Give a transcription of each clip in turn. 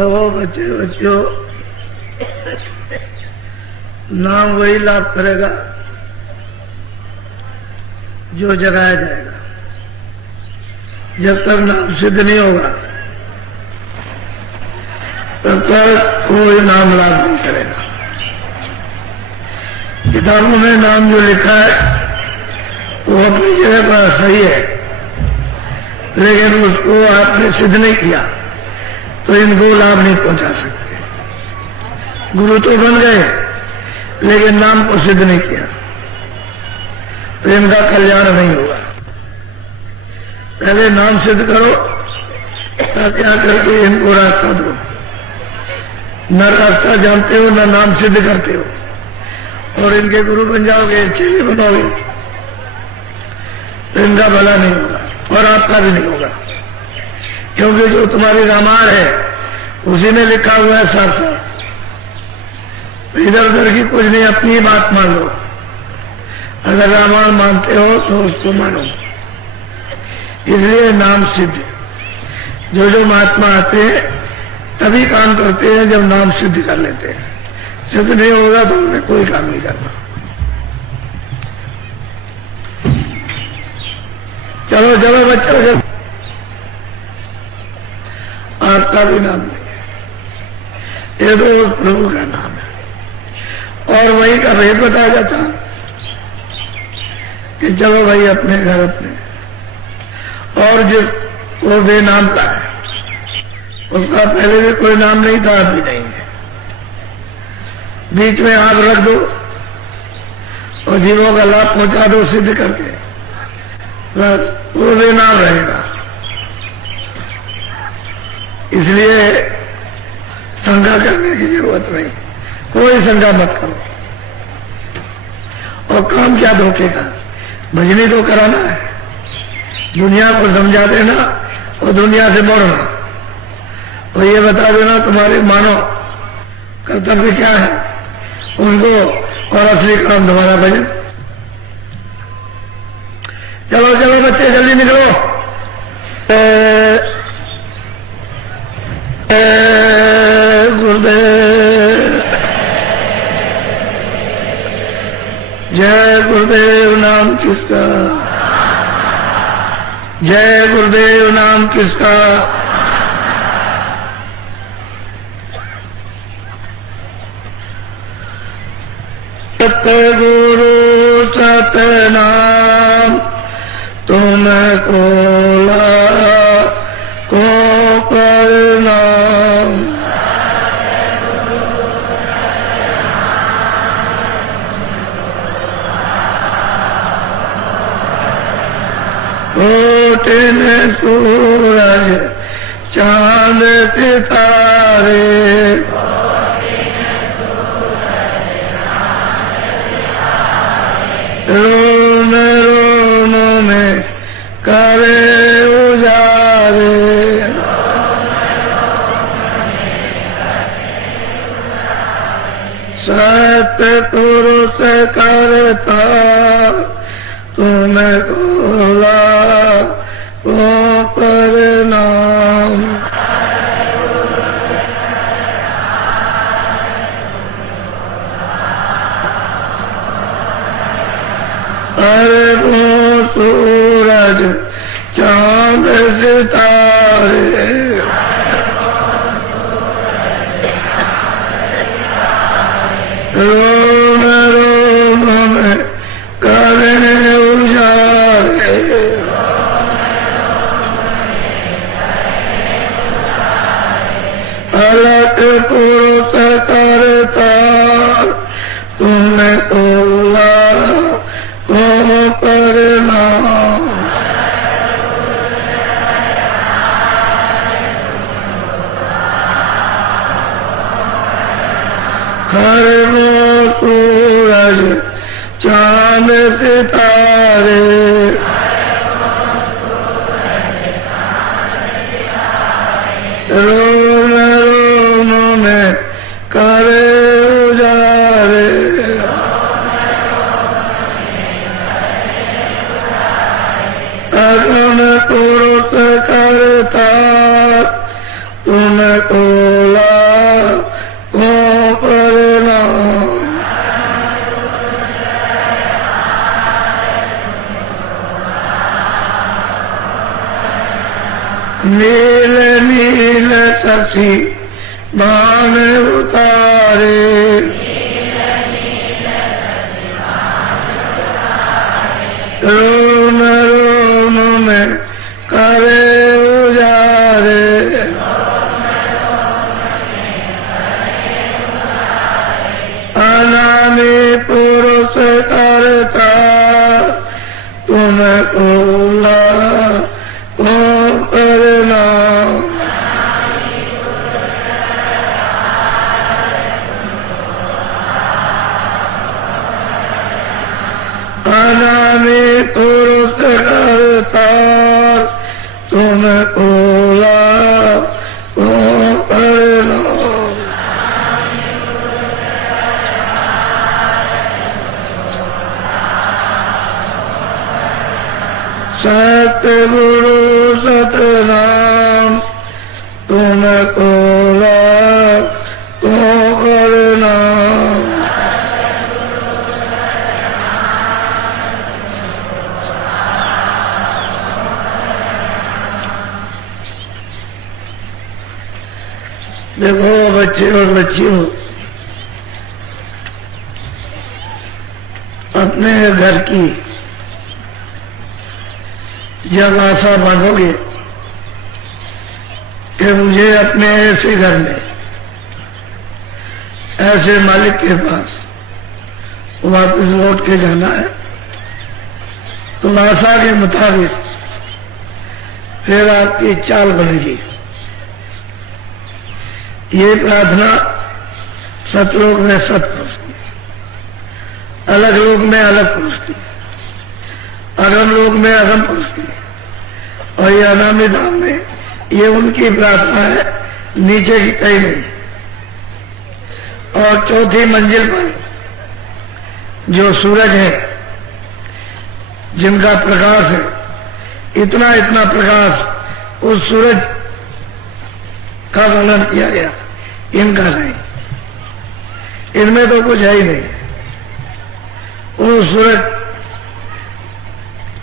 तो बच्चे बच्चों, नाम वही लाभ करेगा जो जगाया जाएगा। जब तक नाम सिद्ध नहीं होगा तब तक कोई नाम लाभ नहीं करेगा। किताबों में नाम जो लिखा है वो अपनी जगह पर सही है, लेकिन उसको आपने सिद्ध नहीं किया तो इनको लाभ नहीं पहुंचा सकते। गुरु तो बन गए लेकिन नाम को सिद्ध नहीं किया तो इनका कल्याण नहीं होगा। पहले नाम सिद्ध करो, ताकि आकर के इनको रास्ता दो। न रास्ता जानते हो न नाम सिद्ध करते हो, और इनके गुरु बन जाओगे, चेले बनाओगे तो इनका भला नहीं होगा और आपका भी नहीं होगा। क्योंकि जो तुम्हारी रामायण है उसी में लिखा हुआ है साफ। इधर उधर की कुछ नहीं, अपनी ही बात मान लो। अगर रामायण मानते हो तो उसको मानो। इसलिए नाम सिद्ध। जो महात्मा आते हैं तभी काम करते हैं जब नाम सिद्ध कर लेते हैं। सिद्ध नहीं होगा तो उन्हें कोई काम नहीं करना। चलो चलो बच्चों, जब आपका भी नाम नहीं है, ये तो प्रभु का नाम है। और वही का भेद बताया जाता कि चलो भाई अपने घर अपने। और जिसको बेनाम का है उसका पहले भी कोई नाम नहीं था, अभी नहीं है। बीच में आप रख दो और जीवों का लाभ पहुंचा दो सिद्ध करके, बस वो बेनाम रहेगा। इसलिए शंका करने की जरूरत नहीं, कोई शंका मत करो। और काम क्या धोखे का, भजनी तो कराना है, दुनिया को समझा देना और दुनिया से मोड़ना और ये बता देना तुम्हारे मानो कर्तव्य क्या है उनको, और असली काम तुम्हारा भजन। चलो चलो बच्चे जल्दी निकलो। गुरुदेव जय गुरुदेव नाम किसका, जय गुरुदेव नाम किसका। सतगुरु सतनाम तुमको को प्रणाम। कोटिन सूरज चांद सितारे, रोम रोम में करे उजारे। सतपुरुष करता तुमको को प्रणाम। अरे वो सूरज चांद सितारे, रोम रोम में करे उजारे। अलग पुरुष करता तुम्हें तोला को प्रणाम। खरबो सूरज चांद सितारे, रोम रोम में करे उजारे। अरुण पुरुष करता तुमको कसी बाण उतारे, रोम रोम में करे उजारे, अनामी पुरुष करता तुम ओला को करना, अनामी पुरुष करता तुम ओला को करना, सतगुरु सतनाम तुम ओला को करना, देखो बच्चे और बच्चियों, अपने घर की जब आशा बांधोगे कि मुझे अपने ऐसे घर में ऐसे मालिक के पास वापस लौट के जाना है, तो आशा के मुताबिक फिर आपकी चाल बनेगी। ये प्रार्थना सतलोक में सत पहुंचती, अलग लोक में अलग पहुंचती, अगम लोक में अगम पहुंचती, और ये अनामी धाम में ये उनकी प्रार्थना है, नीचे की कहीं नहीं। और चौथी मंजिल पर जो सूरज है, जिनका प्रकाश है, इतना इतना प्रकाश, उस सूरज का वर्णन किया गया, इनका नहीं, इनमें तो कुछ है ही नहीं। वो सूरज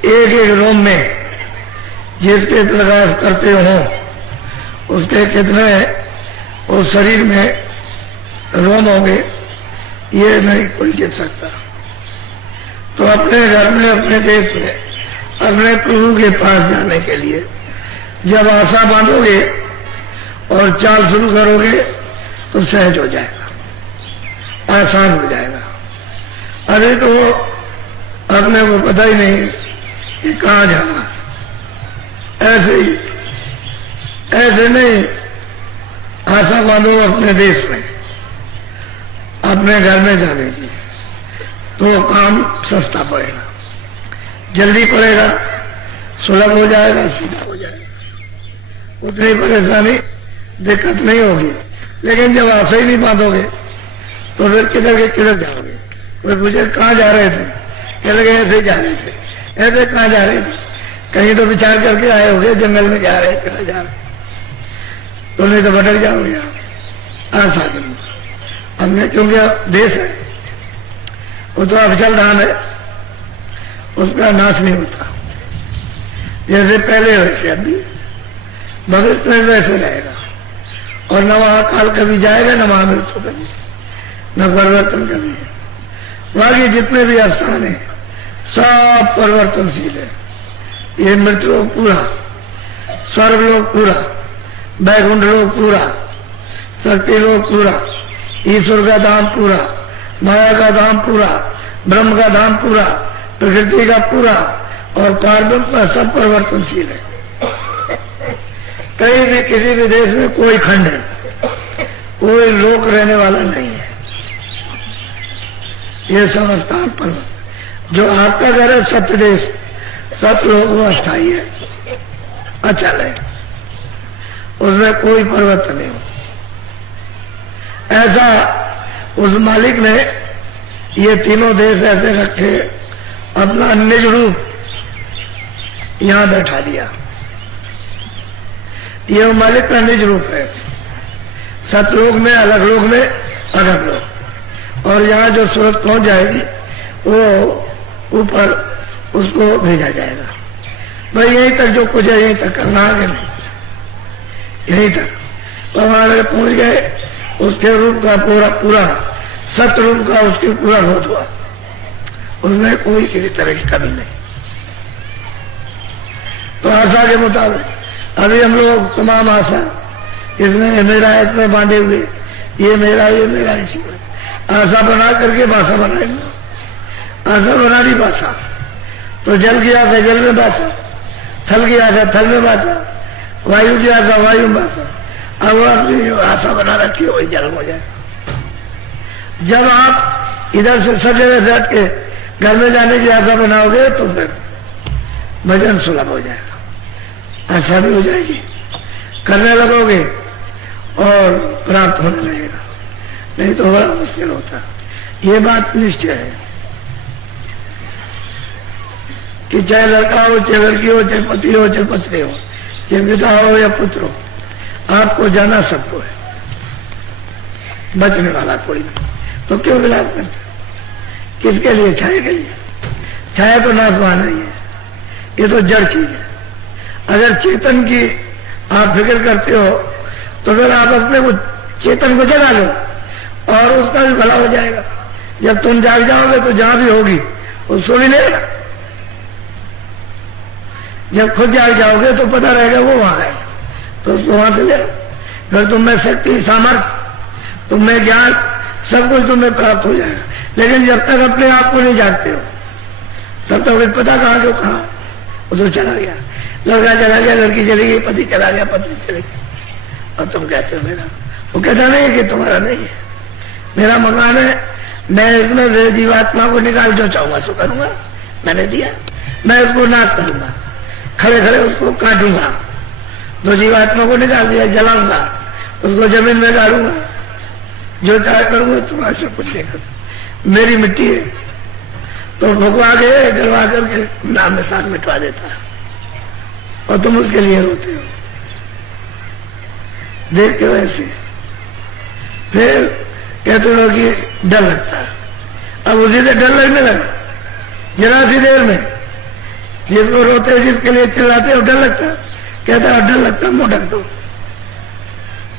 एक एक रोम में जिसके प्रकाश करते हो, उसके कितने उस शरीर में रोम होंगे, ये नहीं कोई गिन सकता। तो अपने घर में, अपने देश में, अपने प्रभु के पास जाने के लिए जब आशा बांधोगे और चाल शुरू करोगे तो सहज हो जाएगा, आसान हो जाएगा। अरे तो अपने को पता ही नहीं कि कहाँ जाना, ऐसे ही ऐसे नहीं, आशा बांधो अपने देश में, अपने घर में जाने की, तो काम सस्ता पड़ेगा, जल्दी पड़ेगा, सुलभ हो जाएगा, सीधा हो जाएगा, उतनी परेशानी दिक्कत नहीं होगी। लेकिन जब आशा ही नहीं बांधोगे तो फिर किधर के किधर जाओगे। कोई पूछे कहाँ जा रहे थे, कह लगे ऐसे ही जा रहे थे, ऐसे कहाँ जा रहे थे, कहीं तो विचार करके आए होंगे, जंगल में जा रहे, किधर जा रहे, तो नहीं तो भटक जाओगे। आशा करो हमने, क्योंकि देश है वो तो अफजल धाम है, उसका नाश नहीं होता, जैसे पहले वैसे अभी भविष्य में वैसे रहेगा, और न वहां काल कभी जाएगा, न वहां मृत्यु कभी, न परिवर्तन कभी है। वहां के जितने भी स्थान है सब परिवर्तनशील है। ये मृत्युलोक पूरा, स्वर्गलोक पूरा, वैकुंठ लोक पूरा, शक्ति लोक पूरा, ईश्वर का धाम पूरा, माया का धाम पूरा, ब्रह्म का धाम पूरा, प्रकृति का पूरा, और पार्वत पर सब परिवर्तनशील है। कहीं भी किसी भी देश में कोई खंड है, कोई लोक रहने वाला नहीं है। ये समस्तान पर्वत जो आपका घर है, सत्य देश, सत्य लोक वो अस्थायी है, अचल है, उसमें कोई परिवर्तन नहीं हो। ऐसा उस मालिक ने ये तीनों देश ऐसे रखे, अपना निज रूप यहां बैठा दिया। ये मालिक का निज रूप है, सतलोक में, अलग लोक में, अगम लोक, और यहां जो सूरत पहुंच जाएगी वो ऊपर उसको भेजा जाएगा। भाई यहीं तक जो कुछ है यहीं तक करना, आगे नहीं, यहीं तक। तो वहां पहुंच गए, उसके रूप का पूरा सतरूप का उसकी पूरा बोध हुआ, उसमें कोई किसी तरह की कमी नहीं। तो आशा के मुताबिक अभी हम लोग तमाम आशा इसमें मेरा इसमें बांधे हुए, ये मेरा इसी में आशा बना करके भाषा बनाएंगे। आशा बना दी भाषा, तो जल गया था जल में भाषा, थल गया था थल में भाषा, वायु गया था वायु में भाषा। अब अपनी आशा बना रखी हो वही जन्म हो जाए। जब आप इधर से सब जगह बैठ के घर में जाने की आशा बनाओगे तो फिर भजन सुलभ हो जाएगा, आशा भी हो जाएगी, करने लगोगे और प्राप्त होने लगेगा, नहीं तो बड़ा मुश्किल होता। ये बात निश्चय है कि चाहे लड़का हो चाहे लड़की हो, चाहे पति हो चाहे पत्नी हो, चाहे पिता हो या पुत्र हो, आपको जाना सबको है, बचने वाला कोई नहीं। तो क्यों विलाप करते? किसके लिए? छाया के लिए। छाया तो नाशवान ही है, ये तो जड़ चीज है। अगर चेतन की आप फिक्र करते हो तो फिर आप अपने को चेतन को जगा लो और उसका भी भला हो जाएगा। जब तुम जाग जाओगे तो जहां भी होगी वो सो भी लेगा। जब खुद जाग जाओगे तो पता रहेगा वो वहां है, तो उसको वहां से ले। फिर तुम में शक्ति, सामर्थ्य, तुम में ज्ञान, सब कुछ तुम्हें प्राप्त हो जाएगा। लेकिन जब तक अपने आप को नहीं जागते हो तब तक पता कहां जो कहा, वो तो चला गया, लड़का चला गया, लड़की चली गई, पति चला गया, पत्नी चली गई, और तुम कहते हो मेरा। वो कहता नहीं कि तुम्हारा नहीं है, मेरा मकान है, मैं इसमें जीवात्मा को निकाल जो चाहूंगा सो करूंगा, मैंने दिया, मैं उसको नाश करूंगा, खड़े खड़े उसको काटूंगा, तो जीवात्मा को निकाल दिया, जलाऊंगा, उसको जमीन में गाड़ूंगा, जो चाहे करूंगा, तुम्हारा सब कुछ नहीं कर, मेरी मिट्टी है। तो भगवा के गलवा करके नाम में साथ मिटवा देता है और तुम उसके लिए रोते हो, देख के वैसे। फिर कहते हो कि डर लगता है, अब उसी से डर लगने लगा जरा सी देर में। जिसको रोते जिसके लिए चिल्लाते हो डर लगता, कहता है डर लगता, मुंह ढक दो।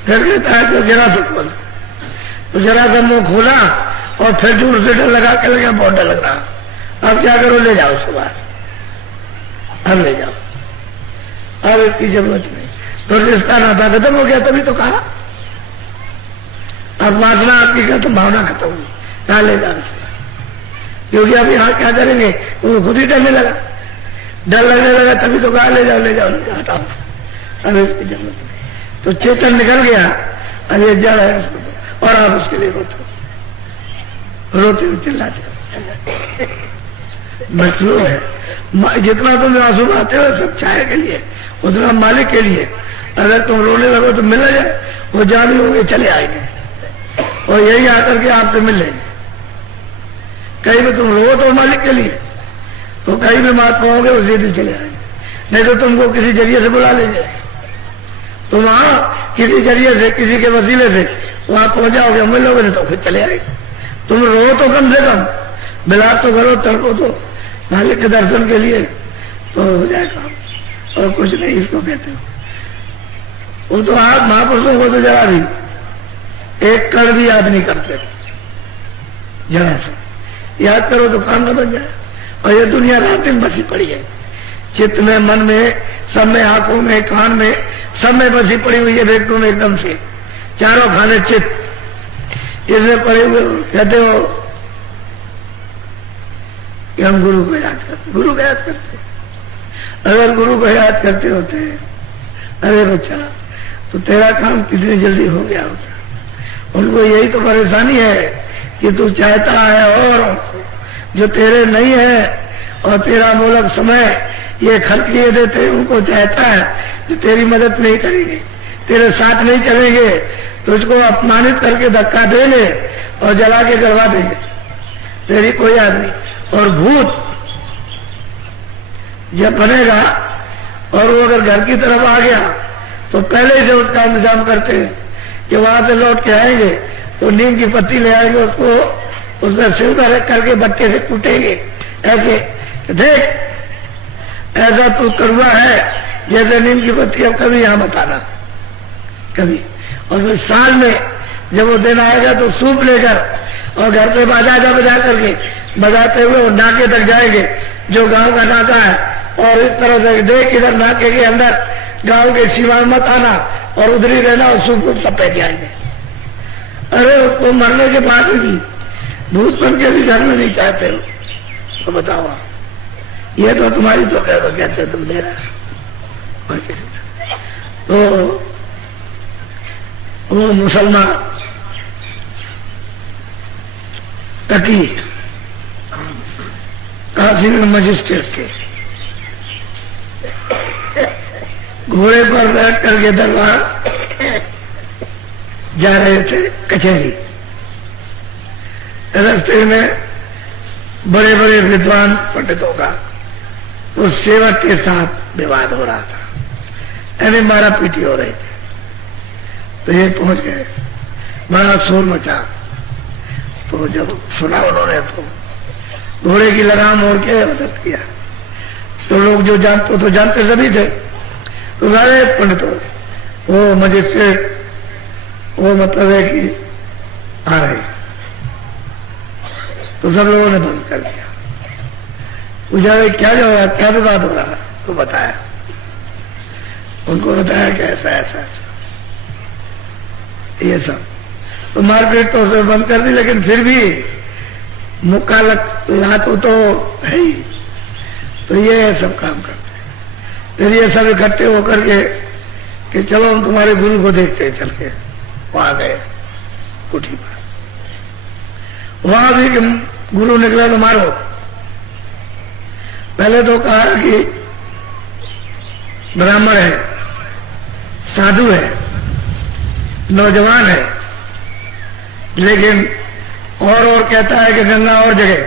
फिर कहता है तो जरा सा खोल, तो जरा सा मुंह खोला और फिर दूर से डर लगा के लगा, बहुत डर लग रहा, अब क्या करो, ले जाओ उसको बाहर, अब ले जाओ, अब इसकी जरूरत नहीं। तो रिश्ता नाता खत्म हो गया, तभी तो कहा। अब वासना आपकी खत्म, भावना खत्म हुई, कहा ले जाओ, क्योंकि अब यहाँ क्या करेंगे, वो खुद ही डरने लगा, डर लगने लगा, तभी तो कहा ले जाओ ले जाओ, हटाओ, अब इसकी जरूरत नहीं। तो चेतन निकल गया, अब ये जड़ है उसको, और आप उसके लिए रोते हुए चिल्लाते मतलब है। जितना तुम आंसू बहाते हो सब छाया के लिए, उतना मालिक के लिए। अगर तुम रोने लगो तो मिल जाए, वो जहां भी होंगे चले आएंगे और यही आकर के आपसे मिल लेंगे। कहीं भी तुम रो तो मालिक के लिए, तो कहीं भी मात पाओगे उसी दिन चले आएंगे। नहीं तो तुमको किसी जरिए से बुला लेंगे, तुम वहां किसी जरिए से, किसी के वसीले से वहां पहुंच जाओगे, मिलोगे नहीं तो फिर चले आएंगे। तुम रो तो कम से कम, बिलाप तो करो, तड़पो तो मालिक के दर्शन के लिए, तो हो जाएगा। और कुछ नहीं इसको कहते हो। वो तो आप महापुरुषों को तो जरा भी एक कण भी याद नहीं करते, जरा से याद करो तो काम न बन जाए। और ये दुनिया रात दिन बसी पड़ी है, चित्त में, मन में, सब में, आंखों में, कान में, सब में बसी पड़ी हुई है व्यक्तियों में एकदम से। चारों खाने चित्त इसमें पड़े हुए। कहते हो कि हम गुरु को याद करते, गुरु को याद करते। अगर गुरु को याद करते होते, अरे बच्चा, तो तेरा काम कितनी जल्दी हो गया होता। उनको यही तो परेशानी है कि तू चाहता है और जो तेरे नहीं है, और तेरा मूलक समय ये खर्च किए देते, उनको चाहता है जो तेरी मदद नहीं करेंगे, तेरे साथ नहीं चलेंगे, तुझको अपमानित करके धक्का देंगे और जला के करवा देंगे, तेरी कोई याद नहीं। और भूत जब बनेगा और वो अगर घर की तरफ आ गया तो पहले से उसका इंतजाम करते हैं कि वहां से लौट के आएंगे तो नीम की पत्ती ले आएंगे, उसको उसमें सिलता रख करके बट्टे से कूटेंगे ऐसे, देख ऐसा तू करुआ है जैसे नीम की पत्ती, अब कभी यहां बताना कभी। और फिर साल में जब वो दिन आएगा तो सूप लेकर और घर पे बजा करके बजाते हुए वो नाके तक जाएंगे, जो गांव का नाका है, और इस तरह से देख इधर नाके के अंदर गांव के सीमा मत आना और उधर ही रहना और सूप सब पे जाएंगे। अरे उसको मरने के बाद भी भूत बन के भी घर में नहीं चाहते हो, तो बताओ ये तो तुम्हारी तो कह दो कैसे तुम दे रहा। तो वो मुसलमान तकी काशी में मजिस्ट्रेट थे, घोड़े पर बैठ करके दरबार जा रहे थे कचहरी। रास्ते में बड़े बड़े विद्वान पंडितों का उस सेवक के साथ विवाद हो रहा था, यानी मारा पीटी हो रही थी। तो ये पहुंच गए, बड़ा शोर मचा। तो जब सुना उन्होंने तो घोड़े की लगाम ओढ़ के मदद किया। तो लोग जो जानते तो जानते सभी थे, तो सारे पंडितों वो मजिस्ट्रेट वो मतलब है कि आ रहे, तो सब लोगों ने बंद कर दिया। पूछा क्या जो हो रहा, क्या विवाद हो रहा, तो बताया। उनको बताया कि ऐसा ऐसा ऐसा ये सब। तो मारपीट तो उसे बंद कर दी, लेकिन फिर भी मुक्का लातू तो है ही, तो ये सब काम करते हैं। फिर ये सब इकट्ठे होकर के कि चलो हम तुम्हारे गुरु को देखते हैं, चल के वहां गए कुटी पर। वहां भी गुरु निकला तो मारो। पहले तो कहा कि ब्राह्मण है, साधु है, नौजवान है, लेकिन और कहता है कि गंगा और जगह,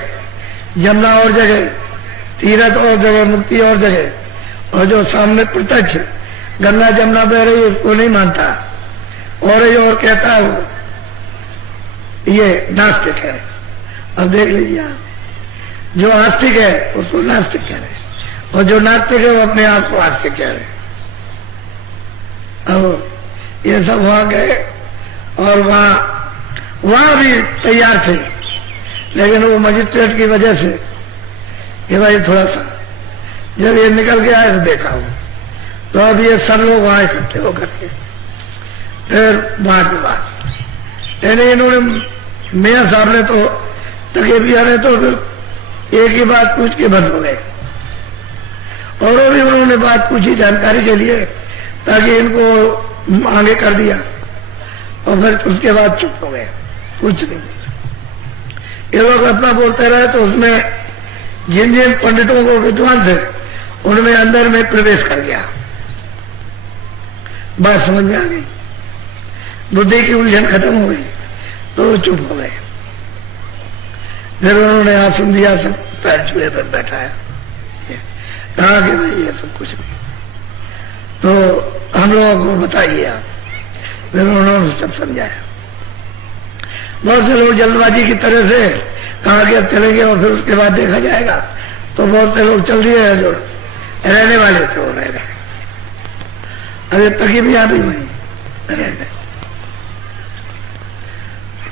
यमुना और जगह, तीरथ और जगह, मुक्ति और जगह, और जो सामने प्रत्यक्ष गंगा जमुना बह रही है उसको नहीं मानता। और ये और कहता है ये नास्तिक है। अब देख लीजिए आप, जो आस्तिक है उसको नास्तिक कह रहे हैं, और जो नास्तिक है वो अपने आप को आस्तिक कह रहे हैं। अब ये सब वहां गए और वहां भी तैयार थे, लेकिन वो मजिस्ट्रेट की वजह से कि भाई थोड़ा सा जब ये निकल के आए तो देखा हो, तो अब ये सब लोग वहां इकट्ठे होकर के फिर बात यानी इन्होंने मियां साहब ने तो तकेबिया ने तो फिर एक ही बात पूछ के बंद हो गए, और भी उन्होंने बात पूछी जानकारी के लिए, ताकि इनको आगे कर दिया, और फिर उसके बाद चुप हो गए, कुछ नहीं। ये लोग अपना बोलते रहे, तो उसमें जिन जिन पंडितों को विद्वान थे उनमें अंदर में प्रवेश कर गया। बात समझ में आ गई, बुद्धि की उलझन खत्म हो गई, तो वो चुप हो गए। फिर उन्होंने आसन दिया, सब पैर चूहे पर बैठाया, कहा कि भाई ये सब कुछ नहीं, तो हम लोगों को बताइए आप। फिर उन्होंने सब समझाया। बहुत से लोग जल्दबाजी की तरह से कहा कि अब चलेंगे और फिर उसके बाद देखा जाएगा, तो बहुत से लोग चल दिए हैं, जो रहने वाले थे वो रह गए। अरे तकी भी आ भी वहीं रह गए।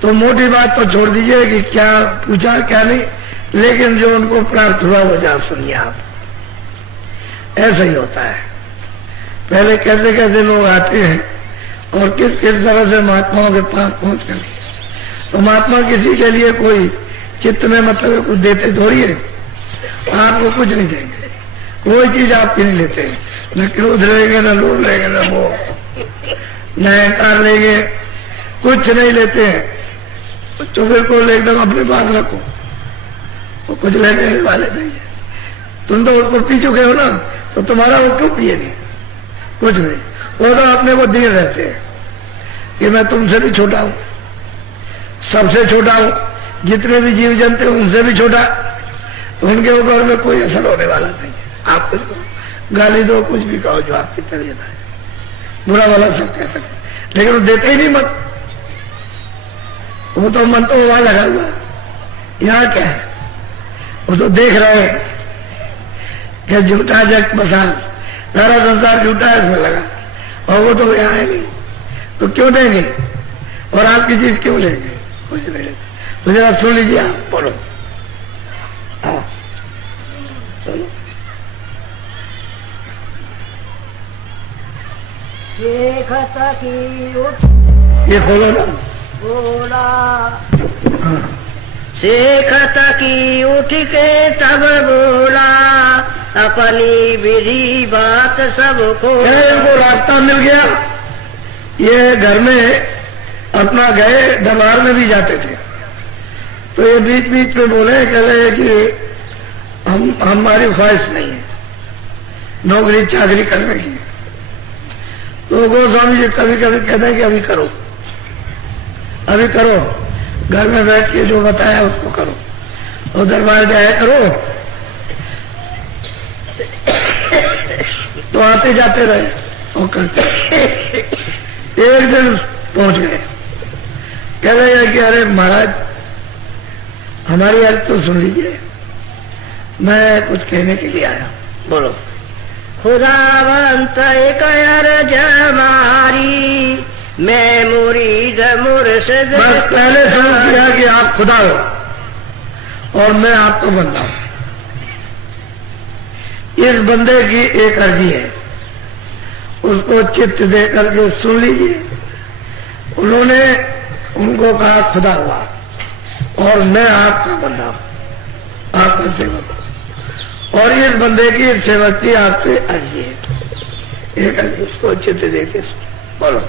तो मोटी बात तो छोड़ दीजिए कि क्या पूछा क्या नहीं, लेकिन जो उनको प्राप्त हुआ वो जा सुनिए आप। ऐसा ही होता है, पहले कैसे कैसे लोग आते हैं और किस किस तरह से महात्माओं के पास पहुंच गए। तो महात्मा किसी के लिए कोई चित्त में मतलब कुछ देते थोड़ी है, आपको कुछ नहीं देंगे, कोई चीज आपकी नहीं लेते, न क्रोध लेंगे, न लोभ लेंगे, न मोह, न अहंकार लेंगे, कुछ नहीं लेते हैं। तो बिल्कुल एकदम अपने पास रखो, वो कुछ लेने वाले नहीं है। तुम तो उसको पी चुके हो ना, तो तुम्हारा वो क्यों पिएंगे, कुछ नहीं। वो तो अपने को दिए रहते हैं कि मैं तुमसे भी छोटा हूं, सबसे छोटा हूं, जितने भी जीव जंतु हैं उनसे भी छोटा, तो उनके ऊपर में कोई असर होने वाला नहीं है। आप कुछ गाली दो, कुछ भी कहो जो आपकी तबीयत है, बुरा वाला सब कह सकते, लेकिन वो देते ही नहीं मत। वो तो मन तो वहां लगा हुआ, यहाँ क्या है, वो तो देख रहे हैं कि झूठा जग बसा, सारा संसार झूठा है, इसमें लगा, और वो तो यहाँ है नहीं, तो क्यों देंगे? और आपकी चीज क्यों लेंगे? कुछ नहीं लेंगे। तो जरा सुन लीजिए, आप पढ़ो। हाँ चलो। ये खोलो ना। बोला हाँ। शेख तकी उठ के तब बोला, अपनी विधि बात सबको। इनको रास्ता मिल गया। ये घर में अपना गए, दरबार में भी जाते थे, तो ये बीच बीच में बोले, कह रहे कि हमारी ख्वाहिश नहीं है नौकरी चाकरी करने की। तो गोस्वामी जी कभी कभी कहते हैं कि अभी करो, अभी करो, घर में बैठ के जो बताया उसको करो, और दरबार जाया करो। तो आते जाते रहे और करते। एक दिन पहुंच गए, कह रहे हैं कि अरे महाराज हमारी अर्ज तो सुन लीजिए, मैं कुछ कहने के लिए आया। बोलो। खुदावंत एक अर्ज हमारी, मैं मुरीद मुर्शिद। बस पहले समझ किया कि आप खुदा हो और मैं आपको बंदा हूं। इस बंदे की एक अर्जी है, उसको चित्त दे करके सुन लीजिए। उन्होंने उनको कहा खुदा हुआ और मैं आपका बंदा हूं, आपका सेवक हूं, और इस बंदे की सेवक की आपसे अर्जी है। एक अर्जी उसको चित्त दे के बोलो।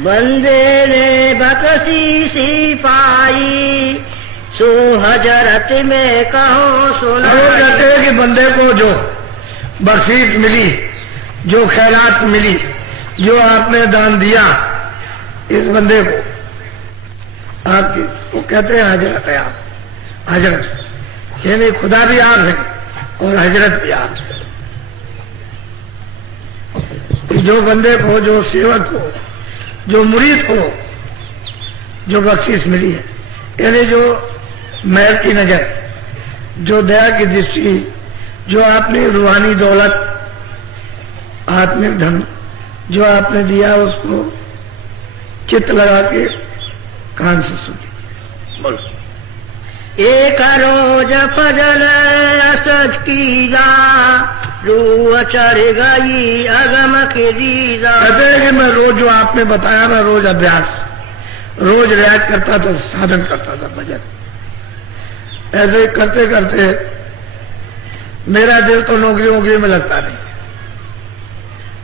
बंदे ने बख्शीशी पाई, सो हजरत में कहो सुना। वो कहते हैं कि बंदे को जो बख्शीश मिली, जो खैरात मिली, जो आपने दान दिया इस बंदे को, आपकी वो कहते हैं हजरत है आप, हजरत यानी खुदा भी आप है और हजरत भी आप है। जो बंदे को, जो सेवक को, जो मुरीद को जो बख्शीश मिली है, यानी जो महर की नजर, जो दया की दृष्टि, जो आपने रूहानी दौलत, आत्मिक धन जो आपने दिया, उसको चित्त लगा के कान से सुनी। बोलो। एक रोज फजल असज कीजा, रूह चढ़ गई अगम की दीदा। कहते हैं कि मैं रोज जो आपने बताया, मैं रोज अभ्यास, रोज रियाज करता था, साधन करता था भजन। ऐसे करते करते मेरा दिल तो नौकरी वोकरी में लगता नहीं,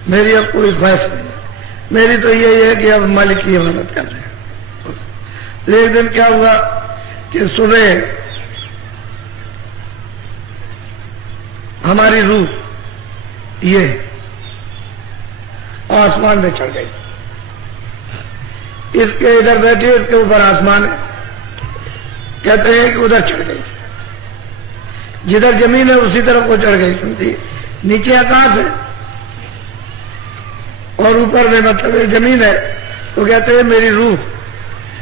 मेरी अब कोई ख्वाहिश नहीं, मेरी तो यही है कि अब मालिक की इबादत कर रहे हैं। एक दिन क्या हुआ कि सुबह हमारी रूह ये आसमान में चढ़ गई। इसके इधर बैठी, इसके ऊपर आसमान है, कहते हैं कि उधर चढ़ गई, जिधर जमीन है उसी तरफ को चढ़ गई, क्योंकि नीचे आकाश है और ऊपर में मतलब जमीन है। तो कहते हैं मेरी रूह